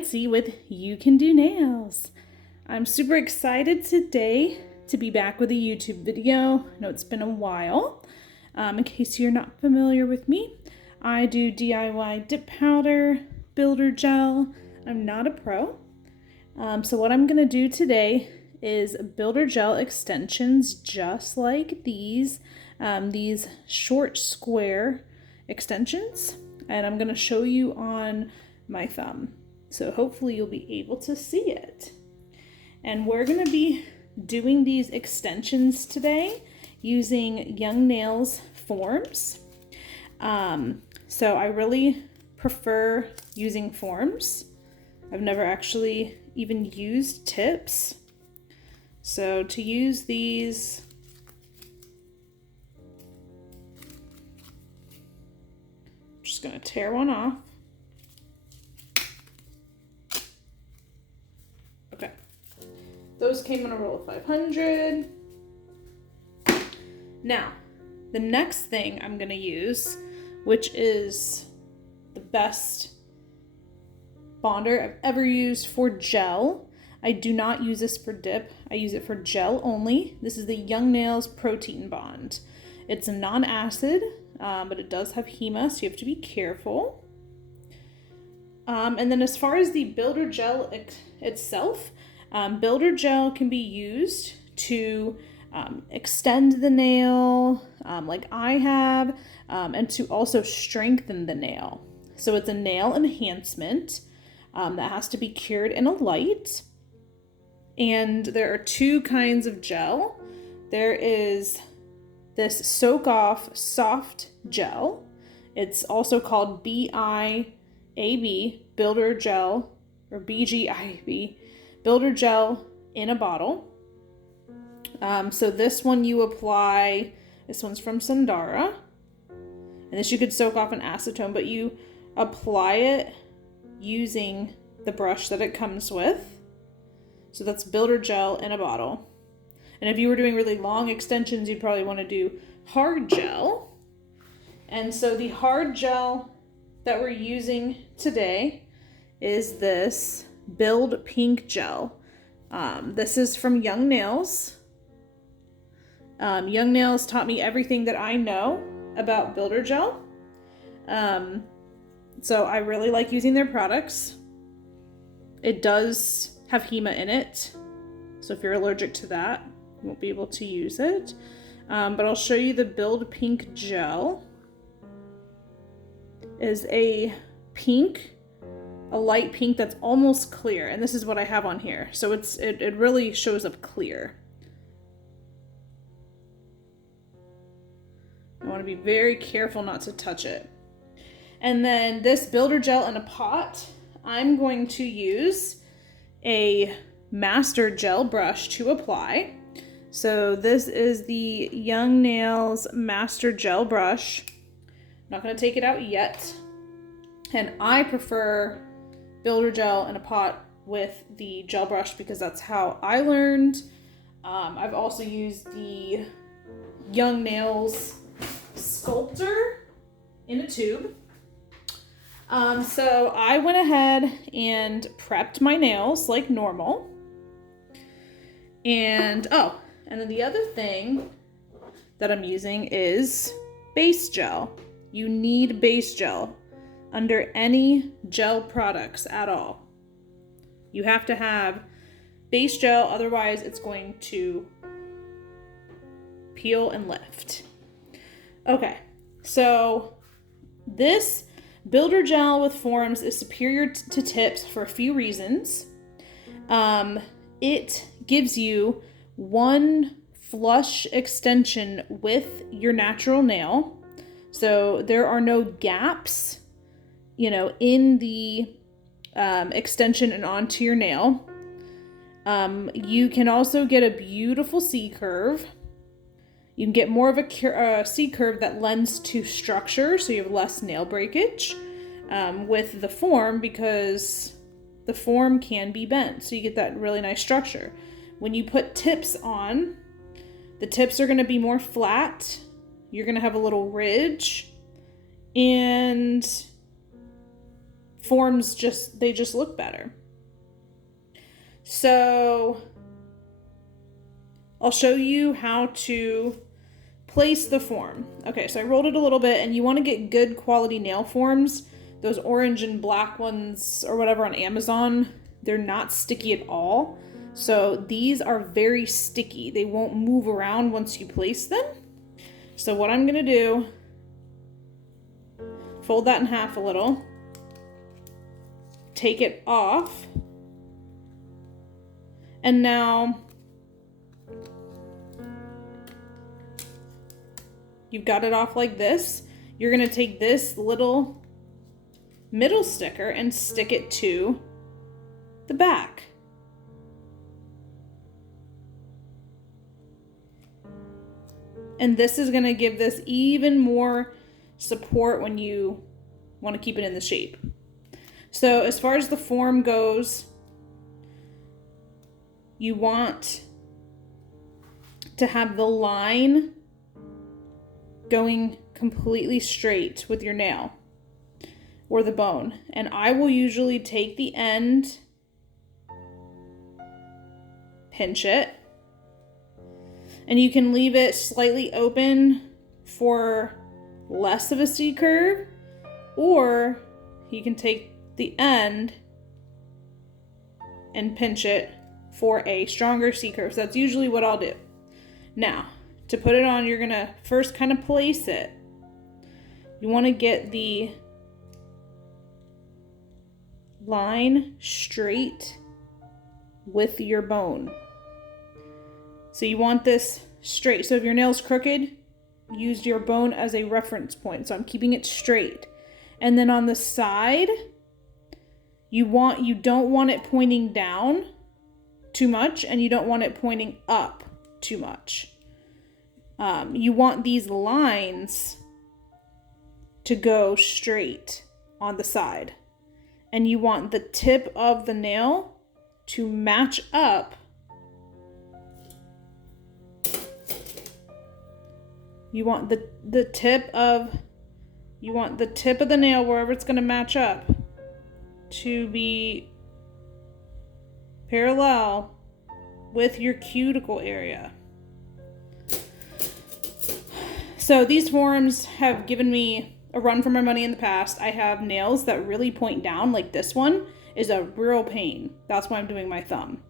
Nancy with You Can Do Nails. I'm super excited today to be back with a YouTube video. I know it's been a while. In case you're not familiar with me, I do DIY dip powder, builder gel. I'm not a pro. So what I'm going to do today is builder gel extensions just like these short square extensions. And I'm going to show you on my thumb. So hopefully you'll be able to see it. And we're going to be doing these extensions today using Young Nails forms. So I really prefer using forms. I've never actually even used tips. So to use these, I'm just going to tear one off. Okay, those came in a roll of 500. Now, the next thing I'm going to use, which is the best bonder I've ever used for gel. I do not use this for dip. I use it for gel only. This is the Young Nails Protein Bond. It's a non-acid, but it does have HEMA, so you have to be careful. And then as far as the builder gel itself, builder gel can be used to extend the nail, like I have, and to also strengthen the nail. So it's a nail enhancement that has to be cured in a light. And there are two kinds of gel. There is this soak off soft gel. It's also called BIAB, builder gel, or BGIB, builder gel in a bottle. So this one you apply, this one's from Sundara. And this you could soak off in acetone, but you apply it using the brush that it comes with. So that's builder gel in a bottle. And if you were doing really long extensions, you'd probably want to do hard gel. And so the hard gel that we're using today is this Build Pink Gel. This is from Young Nails. Young Nails taught me everything that I know about builder gel. So I really like using their products. It does have HEMA in it, so if you're allergic to that, you won't be able to use it. But I'll show you the Build Pink Gel. Is a pink, a light pink that's almost clear, and this is what I have on here. So it really shows up clear. I want to be very careful not to touch it. And then this builder gel in a pot, I'm going to use a master gel brush to apply. So this is the Young Nails master gel brush. I'm not going to take it out yet. And I prefer builder gel in a pot with the gel brush because that's how I learned. I've also used the Young Nails Sculptor in a tube. So I went ahead and prepped my nails like normal. And then the other thing that I'm using is base gel. You need base gel under any gel products at all. You have to have base gel, otherwise it's going to peel and lift. Okay, so this builder gel with forms is superior to tips for a few reasons. It gives you one flush extension with your natural nail. So there are no gaps, in the extension and onto your nail. You can also get a beautiful C curve. You can get more of a C curve that lends to structure, so you have less nail breakage with the form, because the form can be bent, so you get that really nice structure. When you put tips on, the tips are going to be more flat. You're going to have a little ridge, and forms they just look better. So I'll show you how to place the form. Okay, so I rolled it a little bit, and you want to get good quality nail forms. Those orange and black ones or whatever on Amazon, they're not sticky at all. So these are very sticky. They won't move around once you place them. So what I'm gonna do, fold that in half a little, take it off, and now you've got it off like this. You're gonna take this little middle sticker and stick it to the back. And this is gonna give this even more support when you wanna keep it in the shape. So as far as the form goes, you want to have the line going completely straight with your nail or the bone. And I will usually take the end, pinch it, and you can leave it slightly open for less of a C curve, or you can take the end and pinch it for a stronger C curve. So that's usually what I'll do. Now, to put it on, you're gonna first kind of place it. You wanna get the line straight with your bone. So you want this straight. So if your nail's crooked, use your bone as a reference point. So I'm keeping it straight. And then on the side, you don't want it pointing down too much, and you don't want it pointing up too much. You want these lines to go straight on the side. And you want the tip of the nail to match up. You want the tip of the nail, wherever it's going to match up, to be parallel with your cuticle area. So these forms have given me a run for my money in the past. I have nails that really point down, like this one is a real pain. That's why I'm doing my thumb.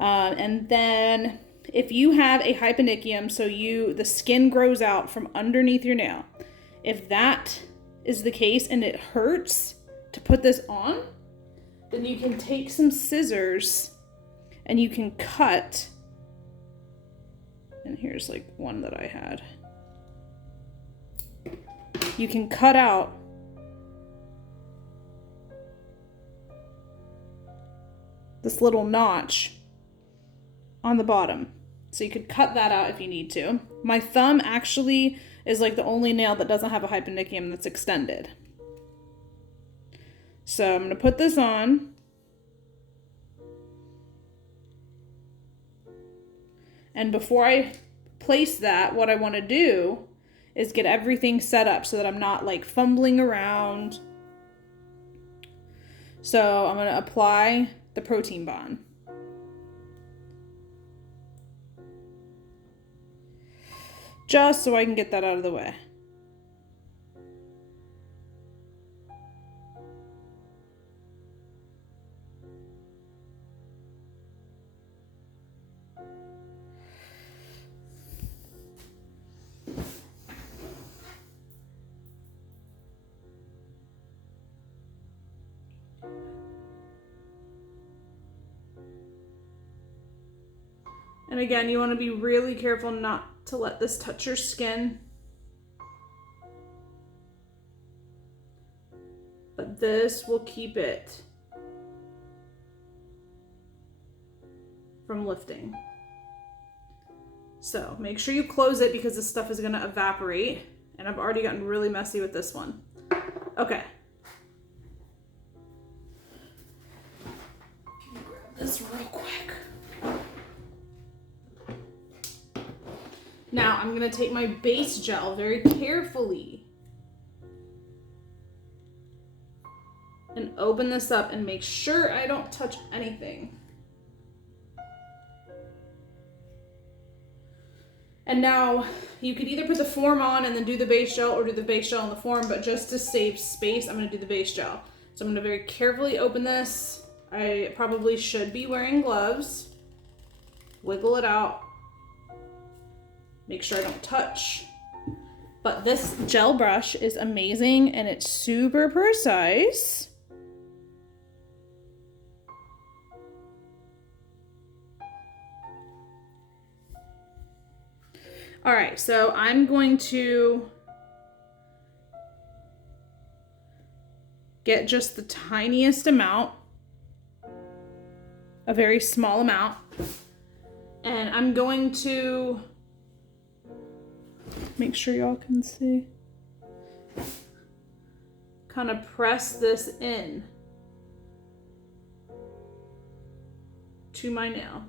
And then if you have a hyponychium, so the skin grows out from underneath your nail, if that is the case and it hurts to put this on, then you can take some scissors and you can cut. And here's like one that I had. You can cut out this little notch on the bottom. So you could cut that out if you need to. My thumb actually is like the only nail that doesn't have a hyponychium that's extended. So I'm going to put this on. And before I place that, what I want to do is get everything set up so that I'm not like fumbling around. So I'm going to apply the protein bond. Just so I can get that out of the way. And again, you want to be really careful not to let this touch your skin. But this will keep it from lifting. So make sure you close it because this stuff is going to evaporate. And I've already gotten really messy with this one. Okay. Can you grab this real quick? Now I'm going to take my base gel very carefully. and open this up and make sure I don't touch anything. And now you could either put the form on and then do the base gel, or do the base gel on the form, but just to save space, I'm gonna do the base gel. So I'm gonna very carefully open this. I probably should be wearing gloves. Wiggle it out. Make sure I don't touch. But this gel brush is amazing and it's super precise. All right, so I'm going to get just the tiniest amount, a very small amount, and I'm going to make sure y'all can see. Kind of press this in to my nail.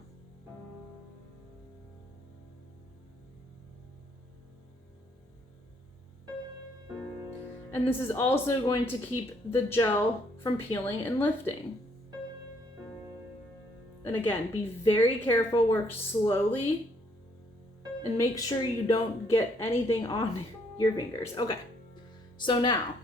And this is also going to keep the gel from peeling and lifting. And again, be very careful, work slowly, and make sure you don't get anything on your fingers. Okay, so now,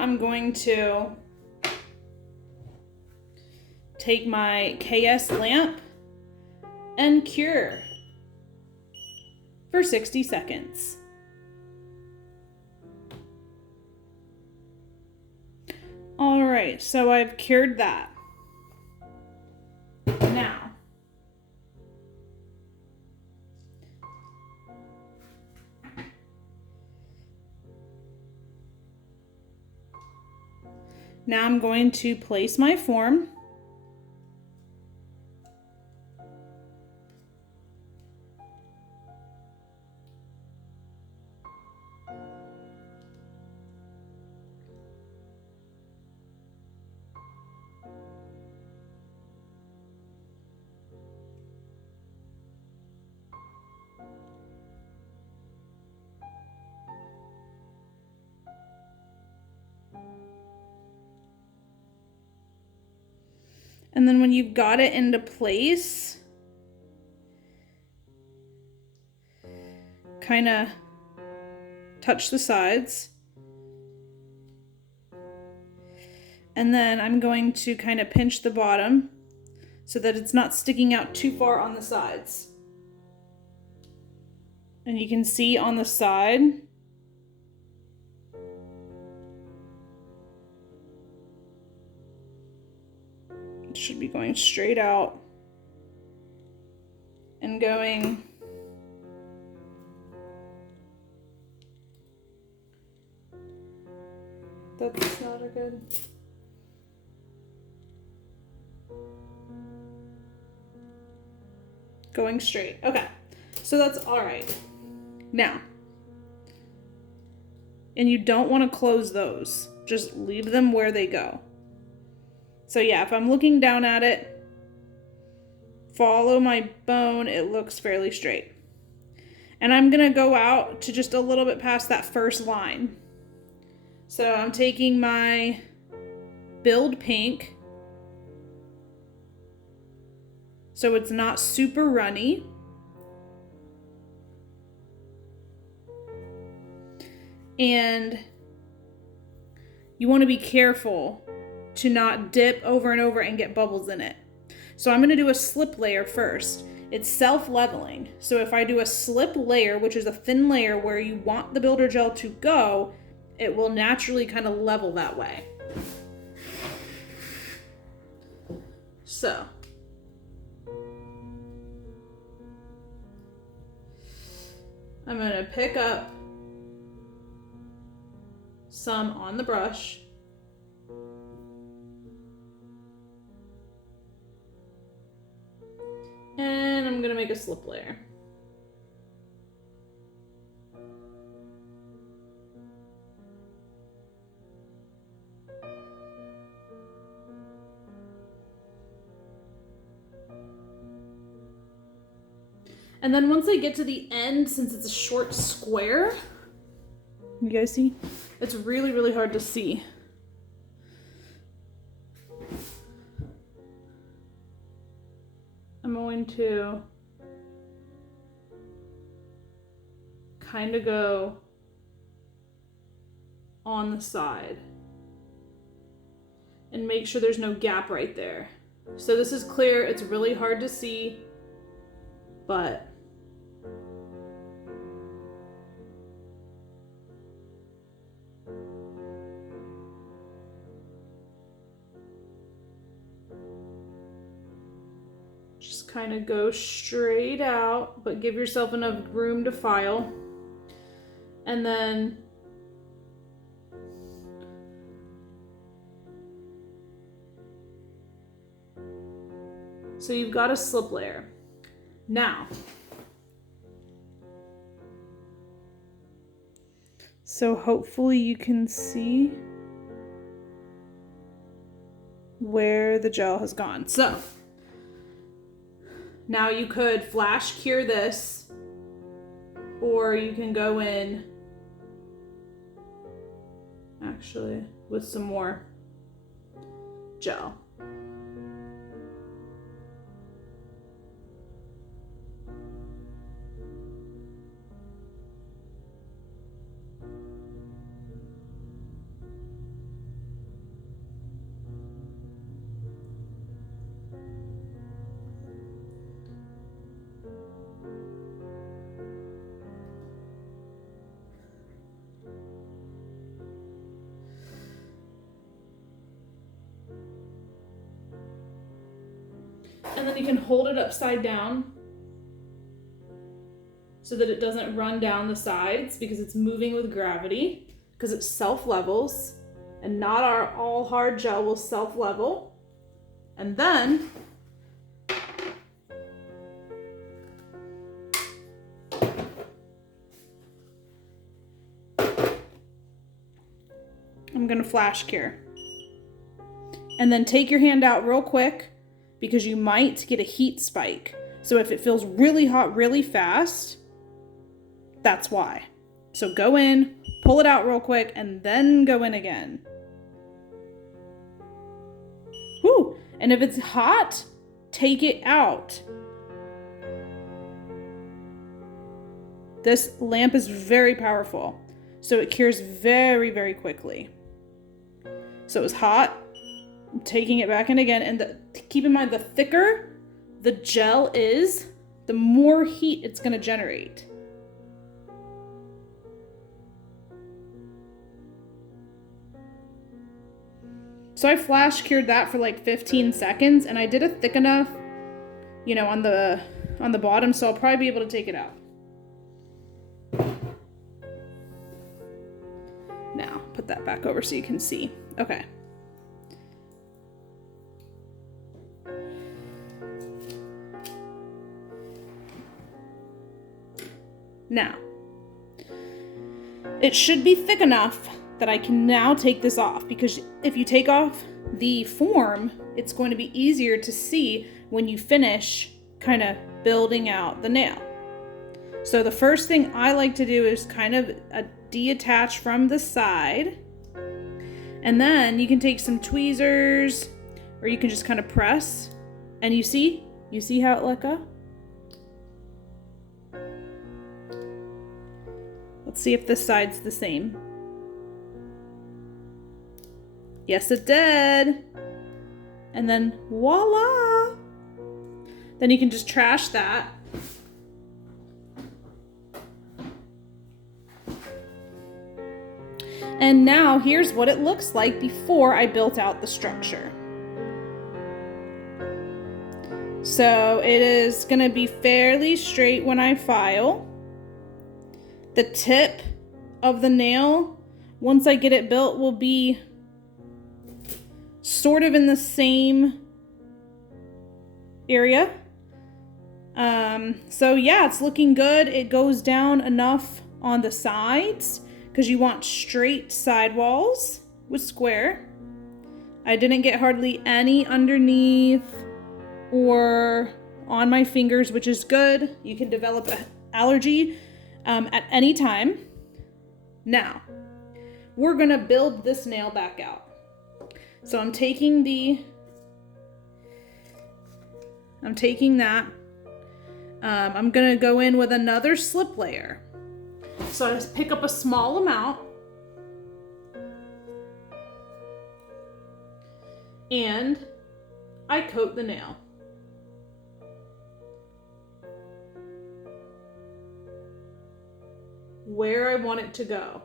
I'm going to take my KS lamp and cure for 60 seconds. All right, so I've cured that. Now I'm going to place my form. And then when you've got it into place, kind of touch the sides. And then I'm going to kind of pinch the bottom so that it's not sticking out too far on the sides. And you can see on the side, it should be going straight out and going that's not a good going straight. Okay, so that's all right. Now, and you don't want to close those, just leave them where they go. So yeah, if I'm looking down at it, follow my bone, it looks fairly straight. And I'm gonna go out to just a little bit past that first line. So I'm taking my Build Pink, so it's not super runny. And you want to be careful to not dip over and over and get bubbles in it. So I'm going to do a slip layer first. It's self-leveling. So if I do a slip layer, which is a thin layer where you want the builder gel to go, it will naturally kind of level that way. So I'm going to pick up some on the brush. And I'm gonna make a slip layer. And then once I get to the end, since it's a short square, you guys see? It's really, really hard to see. I'm going to kind of go on the side and make sure there's no gap right there. So this is clear. It's really hard to see, but just kind of go straight out, but give yourself enough room to file. And then so you've got a slip layer. Now, so hopefully you can see where the gel has gone. So now you could flash cure this, or you can go in actually with some more gel. And then you can hold it upside down so that it doesn't run down the sides, because it's moving with gravity, because it self-levels, and not all hard gel will self-level. And then I'm gonna flash cure. And then take your hand out real quick, because you might get a heat spike. So if it feels really hot really fast, that's why. So go in, pull it out real quick, and then go in again. Whew. And if it's hot, take it out. This lamp is very powerful, so it cures very, very quickly. So it was hot. I'm taking it back in again, and keep in mind, the thicker the gel is, the more heat it's going to generate. So I flash cured that for like 15 seconds, and I did it thick enough, you know, on the bottom, so I'll probably be able to take it out. Now, put that back over so you can see. Okay. Now, it should be thick enough that I can now take this off, because if you take off the form, it's going to be easier to see when you finish kind of building out the nail. So the first thing I like to do is kind of detach from the side, and then you can take some tweezers, or you can just kind of press, and you see how it let go? Let's see if this side's the same. Yes, it did. And then voila. Then you can just trash that. And now here's what it looks like before I built out the structure. So it is going to be fairly straight when I file. The tip of the nail, once I get it built, will be sort of in the same area. So yeah, it's looking good. It goes down enough on the sides because you want straight side walls with square. I didn't get hardly any underneath or on my fingers, which is good. You can develop an allergy at any time. Now, we're gonna build this nail back out. So I'm taking that. I'm gonna go in with another slip layer. So I just pick up a small amount and I coat the nail. Where I want it to go.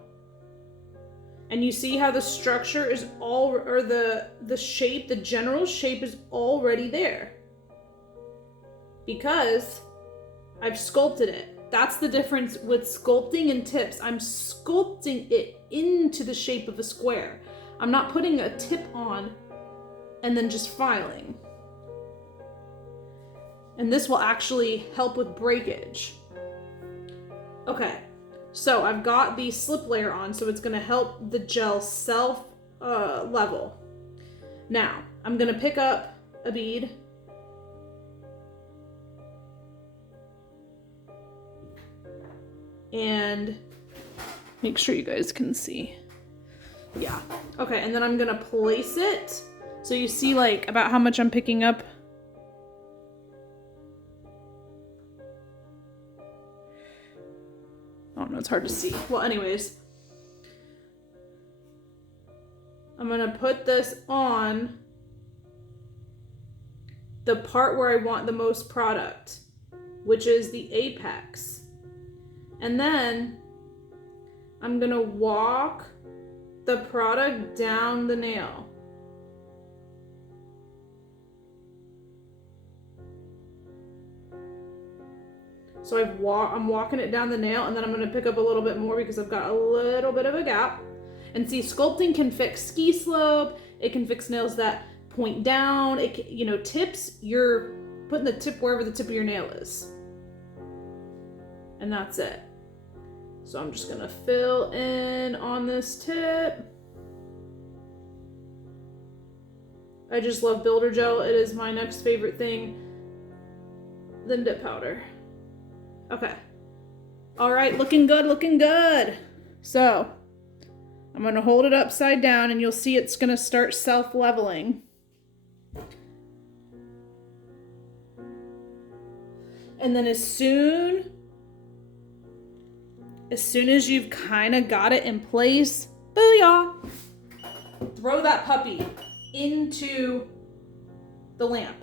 And you see how the structure is the shape, the general shape is already there. Because I've sculpted it. That's the difference with sculpting and tips. I'm sculpting it into the shape of a square. I'm not putting a tip on and then just filing. And this will actually help with breakage. Okay, so I've got the slip layer on, so it's gonna help the gel self level. Now, I'm gonna pick up a bead. And make sure you guys can see. Yeah, okay, and then I'm gonna place it. So you see like about how much I'm picking up. Oh no, it's hard to see. Well, anyways, I'm gonna put this on the part where I want the most product, which is the apex. And then I'm gonna walk the product down the nail. So I'm walking it down the nail, and then I'm gonna pick up a little bit more because I've got a little bit of a gap. And see, sculpting can fix ski slope. It can fix nails that point down. It can, you know, tips, you're putting the tip wherever the tip of your nail is. And that's it. So I'm just gonna fill in on this tip. I just love builder gel. It is my next favorite thing than dip powder. Okay. All right, looking good, looking good. So I'm gonna hold it upside down and you'll see it's gonna start self-leveling. And then as soon as you've kind of got it in place, booyah, throw that puppy into the lamp.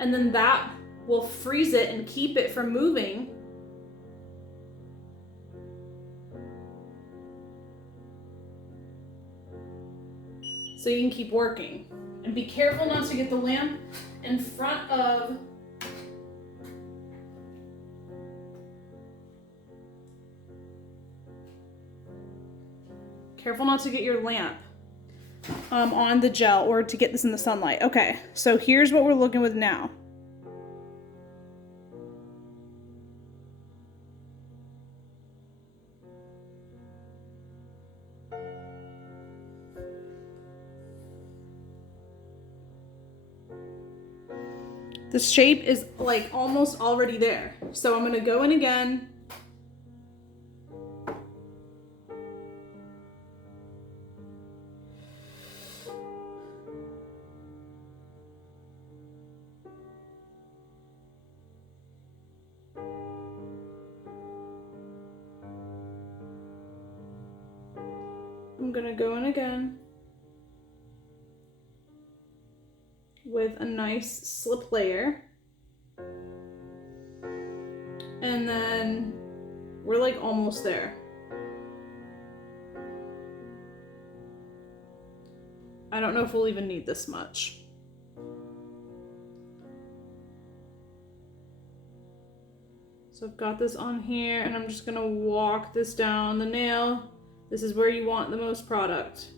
And then that will freeze it and keep it from moving. So you can keep working. And be careful not to get the lamp in front of your lamp on the gel or to get this in the sunlight. Okay, so here's what we're looking with now. The shape is like almost already there. So I'm gonna go in again. I'm gonna go in again with a nice slip layer. And then we're like almost there. I don't know if we'll even need this much. So I've got this on here and I'm just gonna walk this down the nail. This is where you want the most product.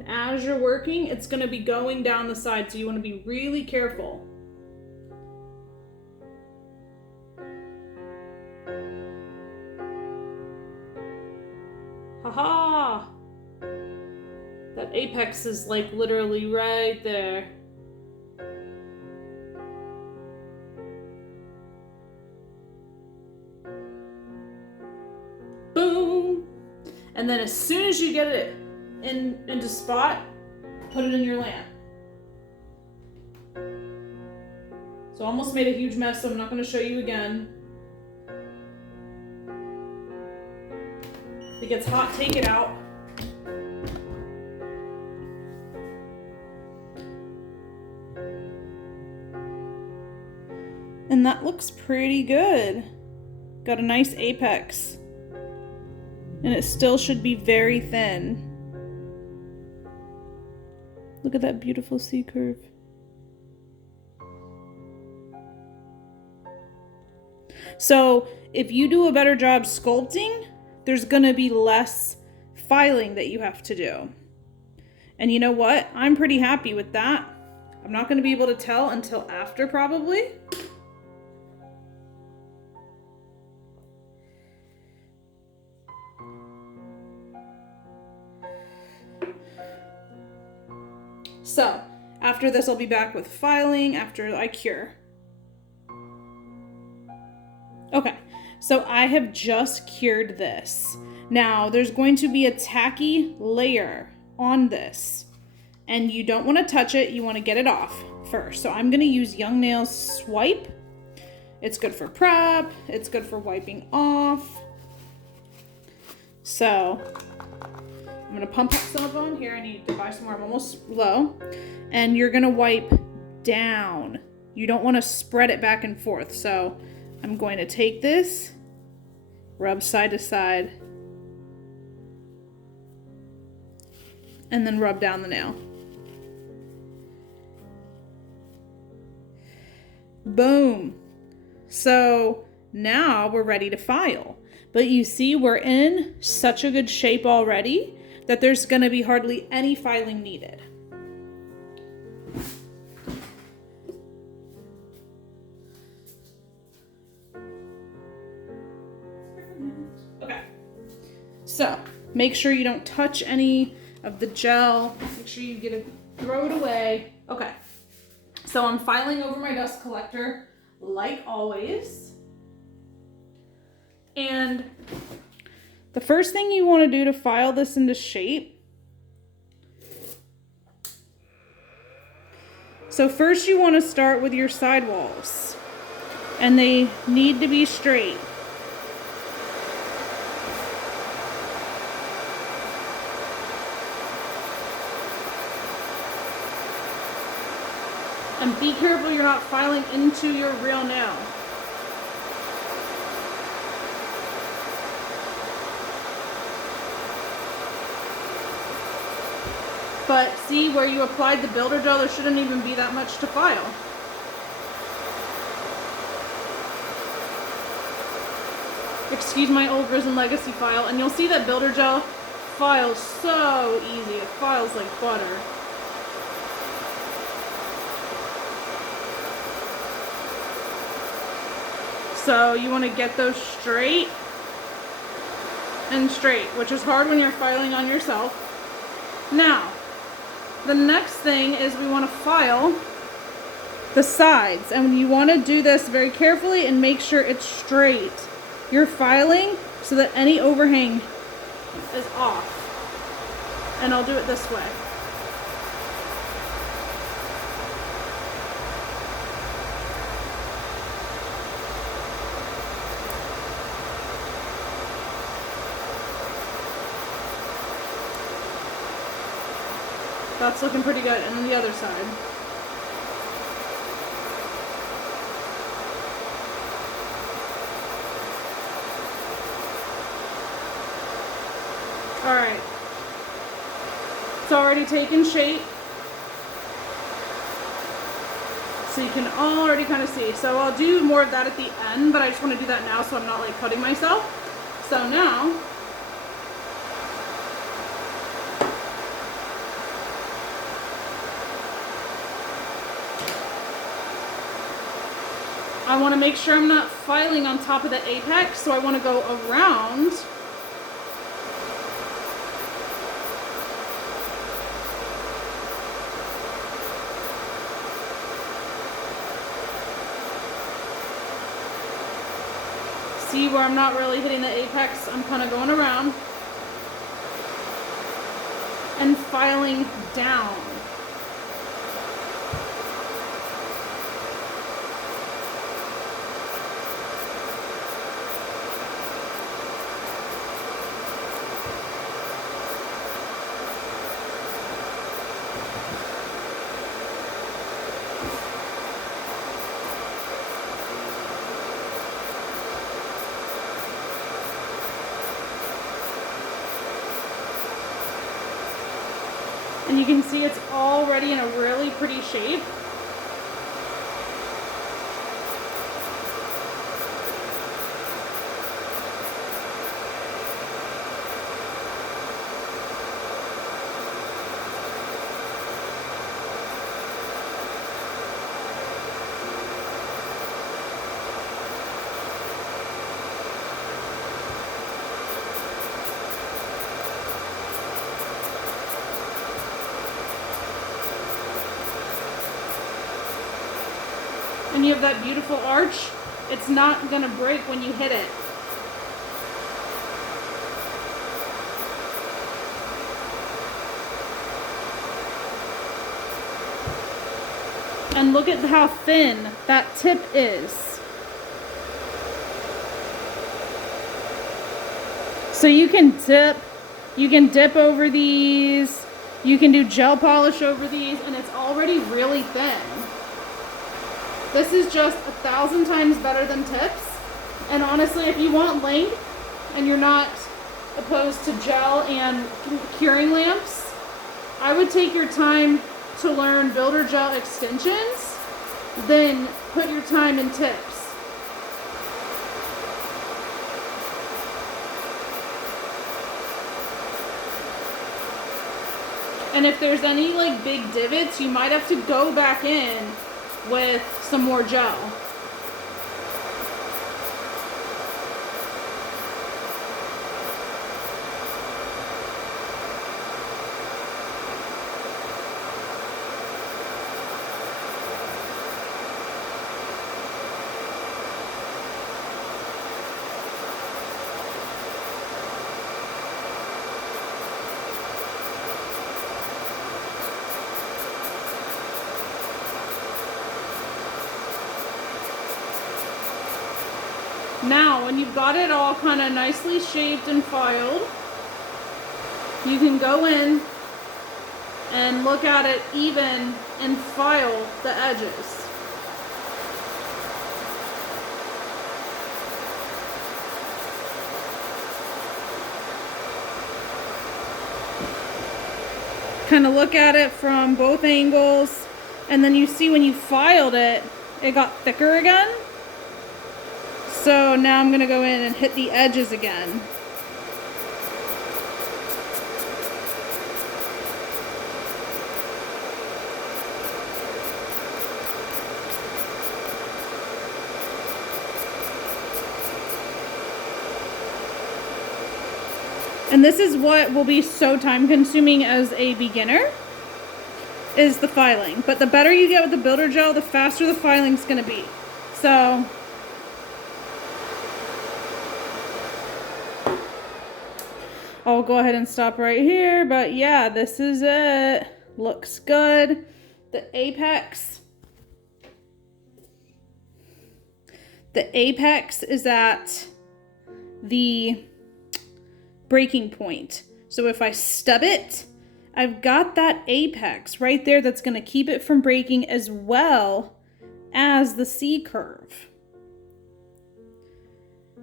And as you're working, it's going to be going down the side, so you want to be really careful. Haha! That apex is like literally right there. Boom! And then as soon as you get it into spot, put it in your lamp. So I almost made a huge mess, so I'm not going to show you again. If it gets hot, take it out. And that looks pretty good. Got a nice apex. And it still should be very thin. Look at that beautiful C curve. So if you do a better job sculpting, there's gonna be less filing that you have to do. And you know what? I'm pretty happy with that. I'm not gonna be able to tell until after probably. So, after this, I'll be back with filing after I cure. Okay, so I have just cured this. Now, there's going to be a tacky layer on this, and you don't want to touch it. You want to get it off first. So I'm going to use Young Nails Swipe. It's good for prep. It's good for wiping off. So I'm going to pump up some of them. Here, I need to buy some more. I'm almost low. And you're going to wipe down. You don't want to spread it back and forth. So I'm going to take this, rub side to side, and then rub down the nail. Boom. So now we're ready to file. But you see, we're in such a good shape already that there's going to be hardly any filing needed. Okay. So make sure you don't touch any of the gel. Make sure you throw it away. Okay. So I'm filing over my dust collector like always. And the first thing you want to do to file this into shape. So first you want to start with your sidewalls, and they need to be straight. And be careful you're not filing into your real nail. But see, where you applied the builder gel, there shouldn't even be that much to file. Excuse my old Risen Legacy file, and you'll see that builder gel files so easy. It files like butter. So you want to get those straight and straight, which is hard when you're filing on yourself. Now, the next thing is we want to file the sides, and you want to do this very carefully and make sure it's straight. You're filing so that any overhang is off. And I'll do it this way. That's looking pretty good. And then the other side. Alright. It's already taken shape. So you can already kind of see. So I'll do more of that at the end, but I just want to do that now so I'm not like cutting myself. So now I want to make sure I'm not filing on top of the apex, so I want to go around. See where I'm not really hitting the apex? I'm kind of going around and filing down. And you can see it's already in a really pretty shape. And you have that beautiful arch. It's not gonna break when you hit it. And look at how thin that tip is. So you can dip over these, you can do gel polish over these, and it's already really thin. This is just 1,000 times better than tips. And honestly, if you want length and you're not opposed to gel and curing lamps, I would take your time to learn builder gel extensions, then put your time in tips. And if there's any like big divots, you might have to go back in with some more gel. Now, when you've got it all kind of nicely shaped and filed, you can go in and look at it even and file the edges. Kind of look at it from both angles, and then you see when you filed it, it got thicker again. So now I'm going to go in and hit the edges again. And this is what will be so time consuming as a beginner, is the filing. But the better you get with the builder gel, the faster the filing's going to be. So I'll go ahead and stop right here, but yeah, this is it. Looks good. The apex is at the breaking point. So if I stub it, I've got that apex right there that's going to keep it from breaking, as well as the C curve.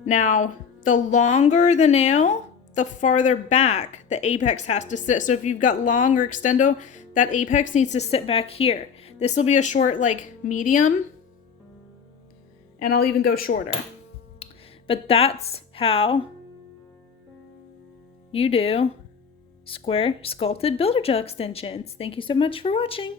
Now, the longer the nail, the farther back the apex has to sit. So if you've got long or extendo, that apex needs to sit back here. This will be a short, like medium, and I'll even go shorter. But that's how you do square sculpted builder gel extensions. Thank you so much for watching.